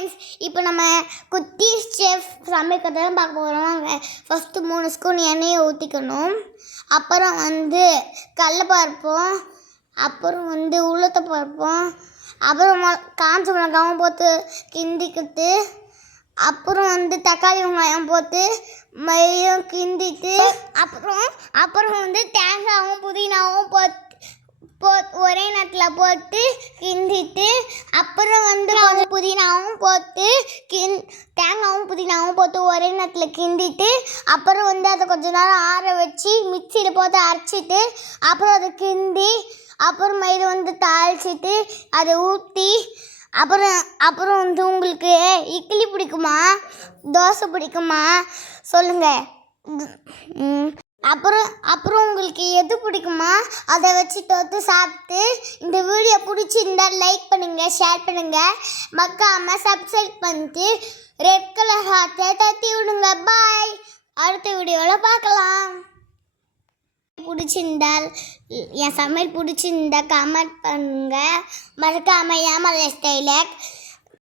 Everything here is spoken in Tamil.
ஃப்ரெண்ட்ஸ், இப்போ நம்ம குட்டி செஃப் சமைக்கிறத பார்க்க போகிறோம். ஃபஸ்ட்டு 3 ஸ்பூன் எண்ணெயை ஊற்றிக்கணும். அப்புறம் கடலைப்பருப்பும், அப்புறம் உளுத்தம் பருப்பும், அப்புறம் காஞ்ச மிளகாவும் போட்டு கிண்டிக்கிட்டு, அப்புறம் தக்காளி வெங்காயம் போட்டு மையம் கிண்டிட்டு, அப்புறம் தேங்காயும் புதினாவும் ஒரே நேரத்தில் போட்டு கிண்டிட்டு, அப்புறம் கொஞ்சம் புதினாவும் போட்டு தேங்காயும் புதினாவும் போட்டு ஒரே நேரத்தில் கிண்டிட்டு, அப்புறம் அதை கொஞ்ச நேரம் ஆற வச்சு மிக்சியில் போட்டு அரைச்சிட்டு, அப்புறம் அதை கிண்டி, அப்புறமேலு தாளிச்சிட்டு அதை ஊற்றி, அப்புறம் உங்களுக்கு இட்லி பிடிக்குமா, தோசை பிடிக்குமா சொல்லுங்கள். அப்புறம் உங்களுக்கு எது பிடிக்குமா அதை வச்சு தொட்டு சாப்பிட்டு. இந்த வீடியோ பிடிச்சிருந்தா லைக் பண்ணுங்கள், ஷேர் பண்ணுங்கள், மறக்காமல் சப்ஸ்கிரைப் பண்ணிட்டு ரெட் கலர் ஹார்ட்டை தட்டி விடுங்க. பாய். அடுத்த வீடியோவில் பார்க்கலாம். பிடிச்சிருந்தால் என் சமையல் பிடிச்சிருந்தா கமெண்ட் பண்ணுங்கள். மறக்காமல் ஏமாலை ஸ்டைலை